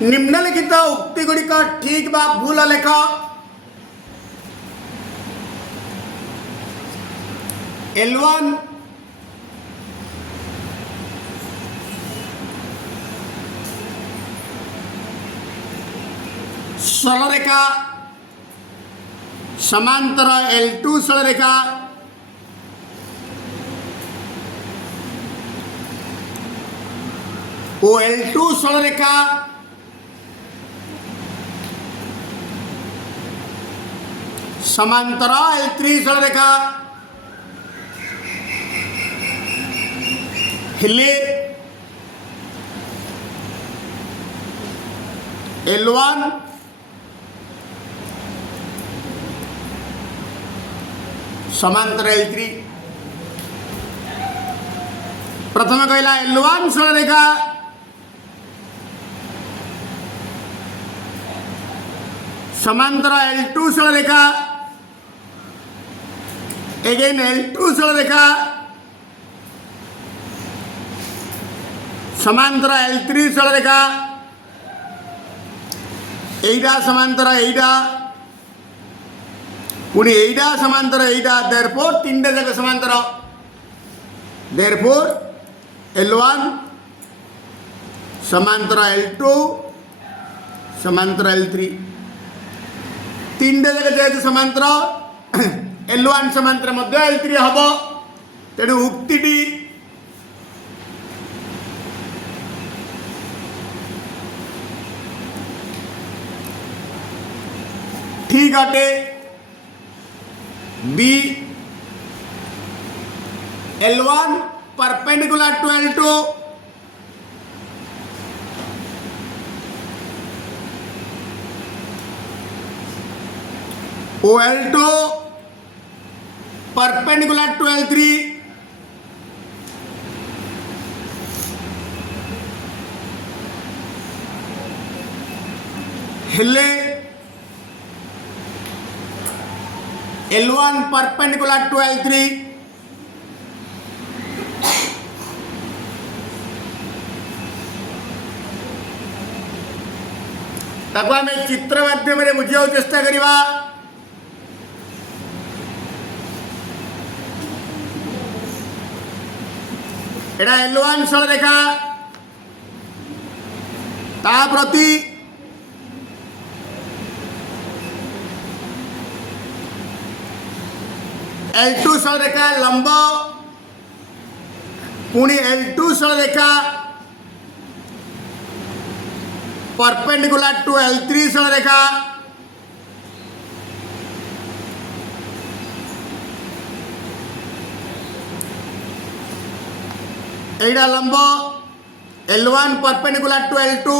निम्नलिखित उक्ति गुड़िक ठीक बा भूल लेख। L1 सरलरेखा समांतर L2 सरलरेखा ओ L2 सरलरेखा समांतर L3 सरलरेखा हिले L1 समांतर L3 प्रथम कहला L1 सरलरेखा समांतर L2 सरलरेखा अगेन L2 सरलरेखा समांतर L3 सरलरेखा एटा समांतर एटा पुणी एटा समांतर एटा देयरफॉर तीनटा जाक समांतर देयरफॉर L1 समांतर L2 समांतर L3 तीनटा जाक जेहेतु समांतर L1 समांतर मध्य L3 हब तेणु उक्तिटी ठीक अटे। बी L1 परपेंडिकुलर टू L2 ओ L2 परपेंडिकुलर टू L3 हेले L1 perpendicular to L3 ताको आम चित्र माध्यम बुझा चेष्टा करवा। एटा L1 सरलरेखा ता प्रति L2 सरलरेखा लंब पुणी L2 सरलरेखा परपेंडिकुलर टू L3 सरलरेखा एटा लंब L1 perpendicular to L2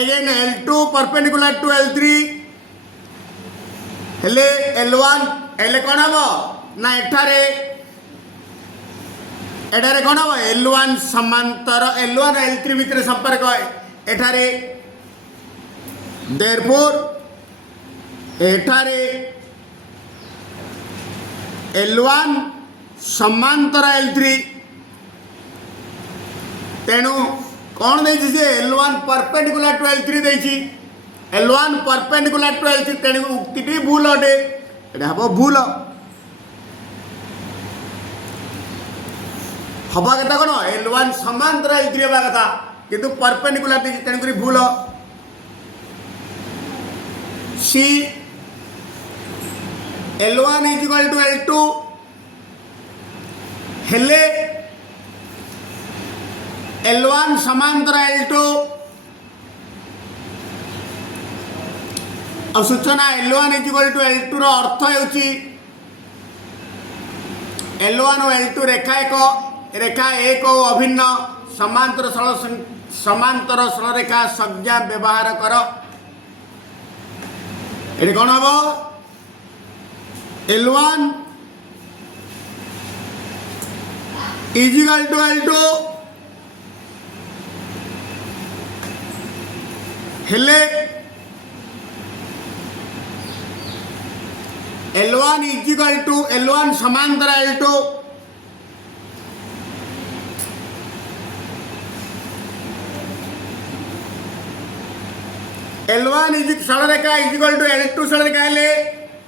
again L2 perpendicular to L3 हेले L1 एले कौन हम ना एठारे एठारे कौन हम L1 समांतर L1 L3 भितर संपर्क है एठारे देयरफॉर एठारे L1 समांतर L3 तेणु कौन देछि जे L1 परपेंडिकुलर टू L3 देछि L1 परपेंडिकुलर टू L3 तेणु उक्तिटी भूल अटे एटा हम भूल हवा कथा कौन L1 समांतर L3 हवा कथा किंतु परपेंडिकुलर देछि तेणुकरी भूल। सी L1 is equal to L2 हेले L1 समांतर L2 और सूचना L1 is equal to L2 रो अर्थ होउची L1 और L2 रेखा एक और अभिन्न समांतर सरलरेखा संज्ञा व्यवहार कर ये कौन हम L1 is equal to L2 हेले L1 is equal to L1 समांतर L2 L1 इज सरलरेखा इज इक्वल टू L2 सरलरेखा हेले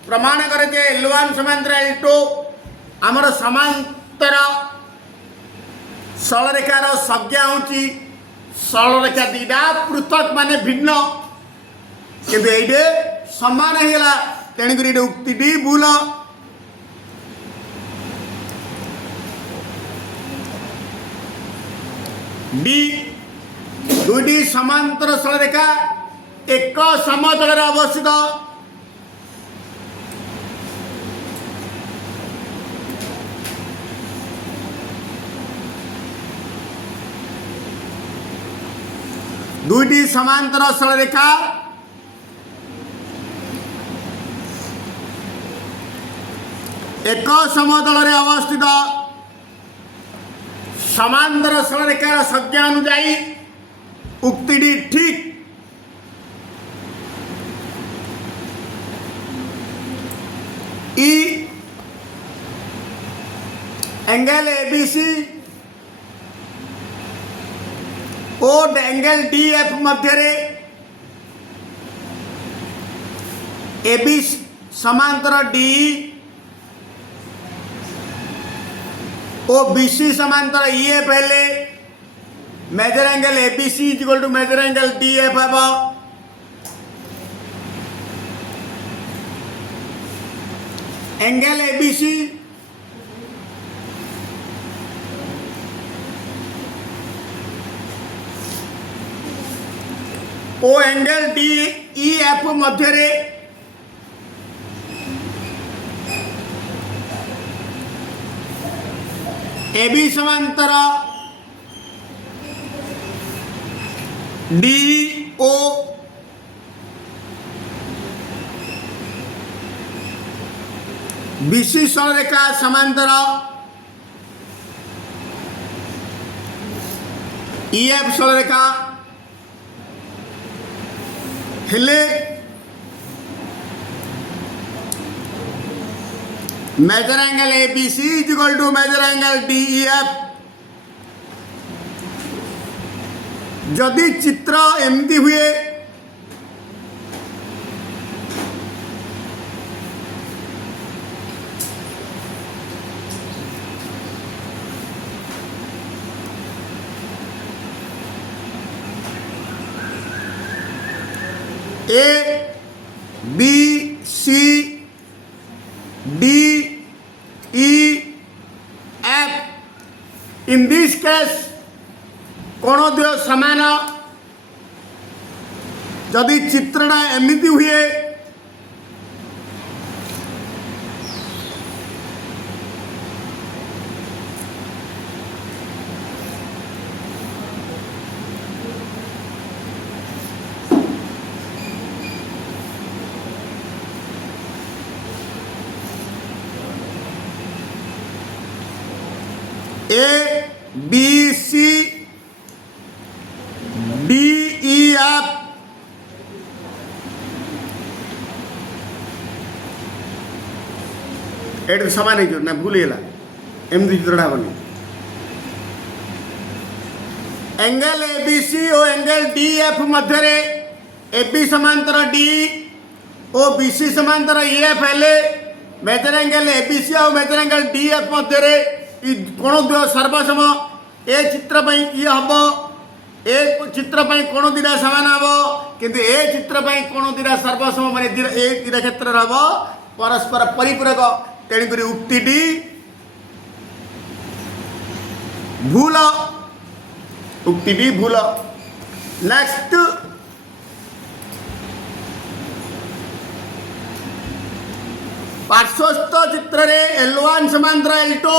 प्रमाण करे जे L1 समांतर L2 आमर समांतर सरलरेखार संज्ञा होची सरलरेखा दीटा पृथक माने भिन्न किंतु एइडे समान हेला तेणुक एइडे उक्तिटी भूल। डी दुईटी समांतर सरलरेखा एक समतल अवस्थित दुईटी समांतर सरलरेखा एक समतल अवस्थित समांतर सरलरेखार संज्ञा अनुजाई उक्तिटी ठीक। ई एंगल एबीसी और एंगल डीएफ मध्य एबी समांतर डी और बीसी समांतर ईएफ हेले measure angle ABC is equal to measure angle DF हेब। एंगल एबीसी ओ एंगल डी ई एफ मध्य एबी समांतर डी ओ बीसी सरलरेखा समांतर ईएफ सरलरेखा हेले measure angle ABC is equal to measure angle DEF. जदि चित्र एमती हुए A B C D E F in this case कोण द्वय समान जदि चित्रटा एमती हुए A B C D E F एट समान हो ना भूल गला एमती चित्रटा हेनी एंगल एबीसी और एंगल डीएफ मध्य एबी समांतर डी और बीसी समांतर ईएफ हेले मेजर एंगल एबीसी और मेजर एंगल डीएफ मध्य कोण द्वय सर्वसम ए चित्र ये हम ए चित्र कोण दीटा सामान हम किंतु ए चित्र कोण दीटा सर्वसम मान ए दीटा क्षेत्र हम परस्पर परिपूरक तेणुक उक्तिटी भूल उक्तिटी भूल। नेक्स्ट पार्श्वस्थ चित्र रे L1 समांतर L2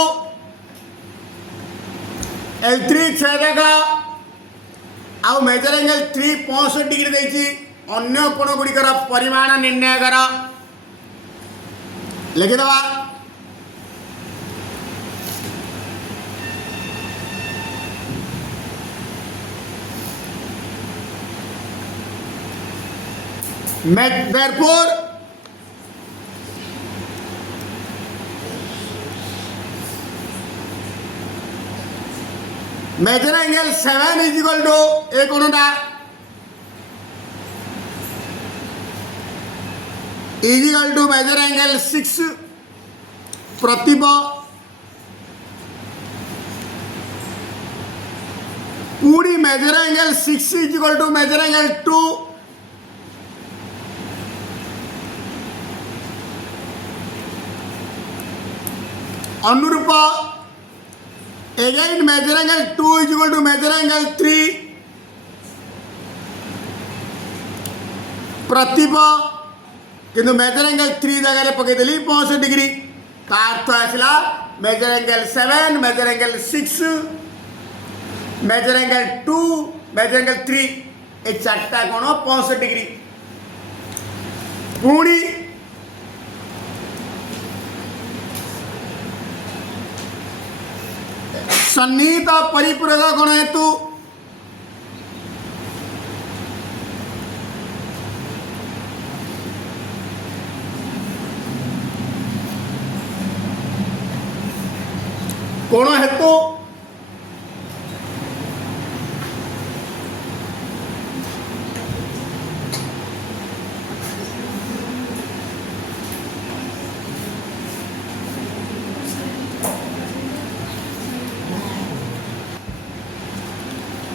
L3 छेदक आउ मेजर एंगल 365 डिग्री देछि अन्य कोण गुड़िकर परिमाण निर्णय कर लिखिदवा। therefore measure angle 7 is equal to ए कोणटा is equal to measure angle 6 प्रतिब पूरी measure angle 6 is equal to measure angle 2 अनुरूप again measure angle 2 is equal to measure angle 3 प्रतिब किंतु मेजर एंगल 3 जगह पकईदेली 65 डिग्री का अर्थ आसला measure angle 7 measure angle 6 measure angle 2 measure angle 3 ये चार्टा कौन 65 डिग्री पुणी सन्निहित परिपूरक कोण हेतु कोण हेतु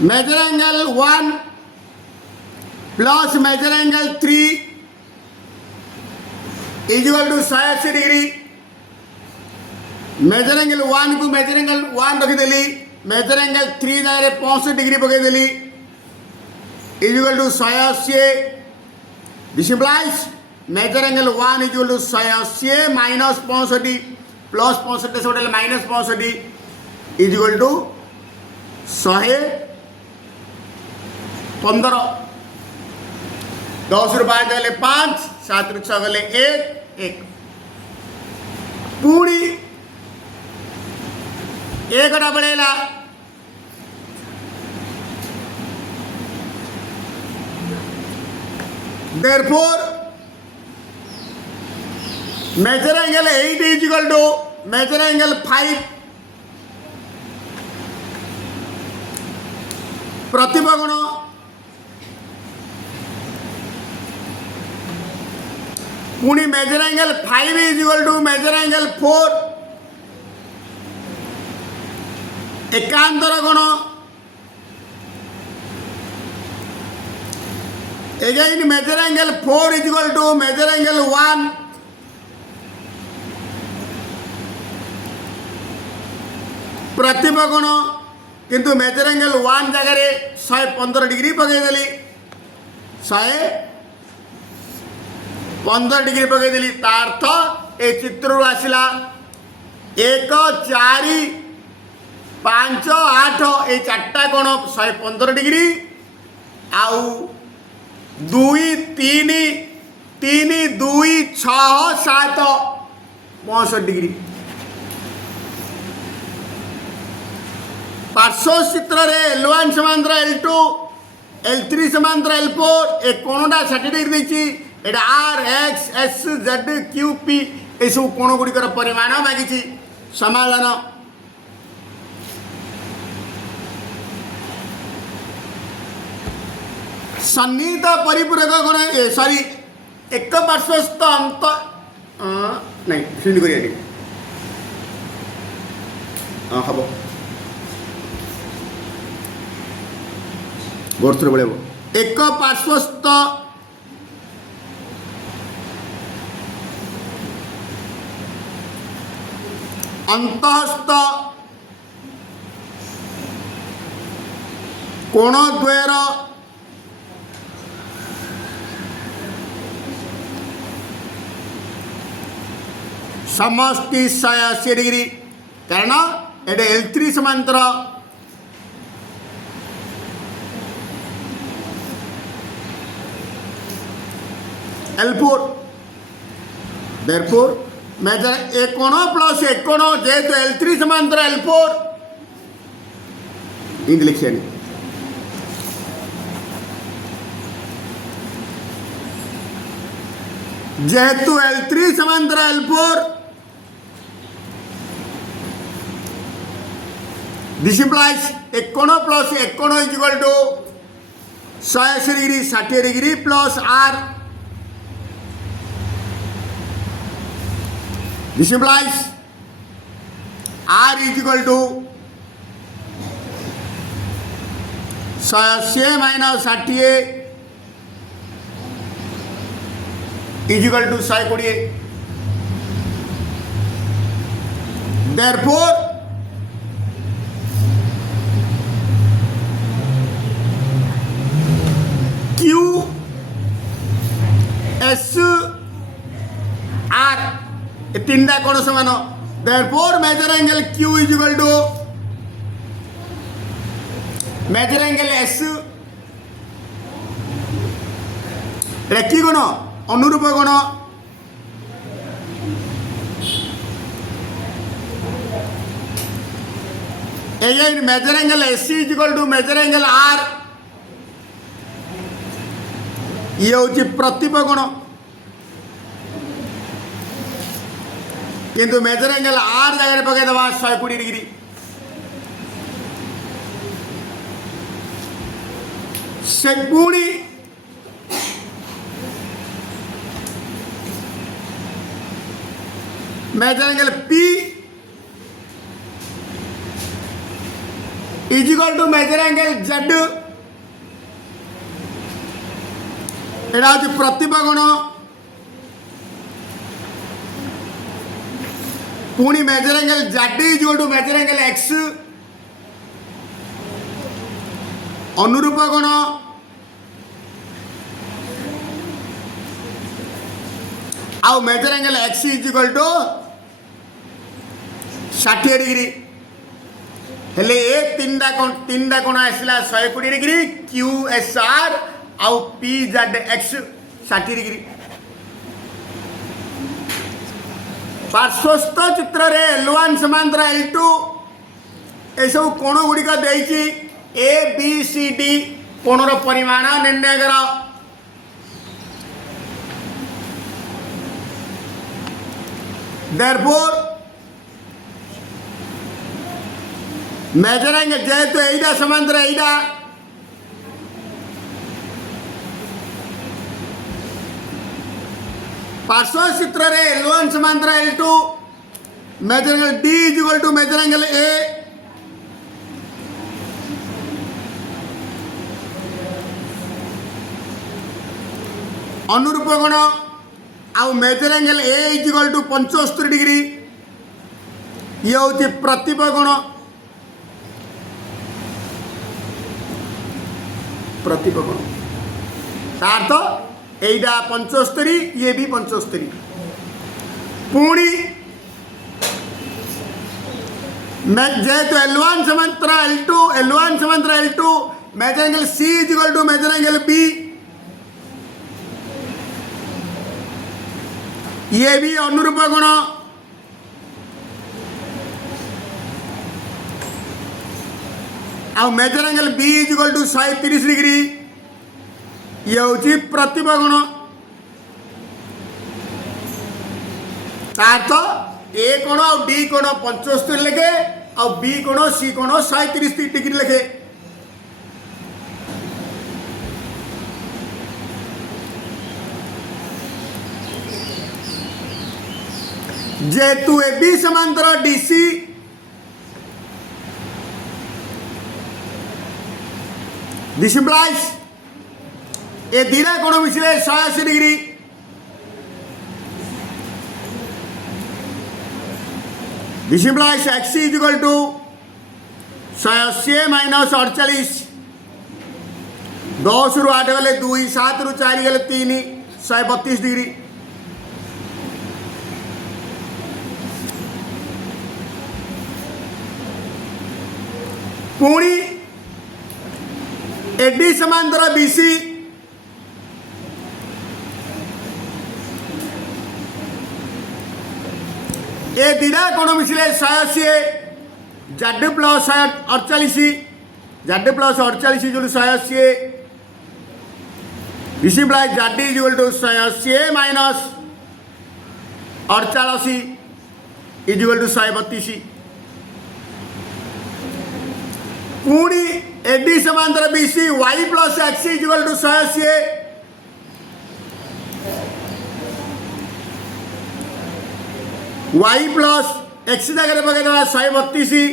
measure angle 1 plus measure angle 3 is equal to 180 degree measure angle 1 को मेजर एंगल 1 रखीदेली मेजर एंगल 3 जगह 65 डिग्री पकईदेली is equal to 180 this implies measure angle 1 is equal to 180 minus 65 plus 65 से माइनस 65 इज इक्वल टू 115 10 रु 5 गले 5 7 रु 6 गले 1 पुणी एक बढ़ेगा therefore measure angle 8 is equal to measure angle 5 प्रतिब गुण पुणी measure angle 5 is equal to measure angle 4 एकांतर गुण again measure angle 4 is equal to measure angle 1 प्रतिब गुण किंतु मेजर एंगल 1 जगह 115 डिग्री पकईदेली 115 डिग्री पकईदेली अर्थ ए चित्र आसला 1 4 5 8 ये चार्टा कोण 115 डिग्री आउ 2 3 3 2 6 7 65 डिग्री पार्श्व चित्र रे L1 समांतर L2 L3 समांतर L4 एक कोणटा 60 डिग्री देछि एटा R X S Z Q P ए सब कोण गुड़िकर परिमाण मागिछि समाधान सन्निहित परिपूरक कोण सॉरी एक पार्श्वस्थ अंत नहीं सिंध करिया हम गोरथुर बड़े एक पार्श्वस्थ अंतःस्थ कोण द्वयर समष्टि 180 डिग्री कारण ये L3 समांतर L4 therefore मेजर एक कोण प्लस एक कोण जेहेतु L3 समांतर L4 इंद लिखे जेहेतु L3 समांतर L4 दिस इंप्लाइज एक कोण प्लस एक कोण is equal to 180 degree 60 degree plus R This implies R is equal to 180 minus 60 is equal to 120. Therefore, Q S R ये तीनटा कोण समान. Therefore, measure angle Q is equal to measure angle S Rekhi କୋଣ ଅନୁରୂପ କୋଣ again measure angle S is equal to measure angle R ये होची प्रतिप कोण किंतु मेजर एंगल आर जगह पकड़ दवा 120 डिग्री से पूरी measure angle P is equal to measure angle Z एटा होची प्रतिभा कोण पुणी measure angle Z is equal to measure angle X अनुरूप कोण आउ measure angle X is equal to 60 degree हेले ए तीनटा कोण आसला 120 डिग्री क्यू एस आर आउ पी जेड एक्स 60 डिग्री. पार्श्वस्थ चित्र रे L1 समांतर L2 ए सब कोण गुड़िक देइछि ए बी सी डी कोणर परिमाण निर्णय कर. Therefore, मेजर एंगल जेहेतु एटा समांतर एटा पार्श्व चित्र रे L1 समांतर L2 measure angle D is equal to measure angle A अनुरूप कोण आउ measure angle A is equal to 75 degree ये होची प्रतिप कोण प्रतिप कोण तार तो एटा 75 ये भी 75 पुणी जेहेतु L1 समांतर L2 measure angle C is equal to measure angle B ये भी अनुरूप कोण आ measure angle B is equal to 130 degree ये होची प्रतिप कोण तार तो ए कोण आ डी कोण 75 लेखे आ बी कोण सी कोण 130 डिग्री लेखे. जेहेतु ए बी समांतर डीसी दिस इम्प्लाइज ए दीरा कोण मिशिले 180 degree this implies X is equal to 180 minus 48 10 रु 8 गले 2 7 रु 4 गले 3 132 डिग्री पुणी एडी समांतर बीसी ए दिना कोण मिशिले 180 जेड प्लस 48 जेड प्लस 48 जो 180 this implies Z is equal to 180 minus 48 is equal to 132 पुणी एडी समांतर BC Y plus X is equal to 180 Y plus X जगह पकईदे 132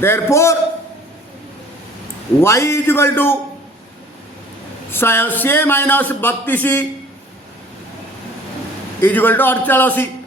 therefore Y is equal to 100 minus 32 is equal to 88।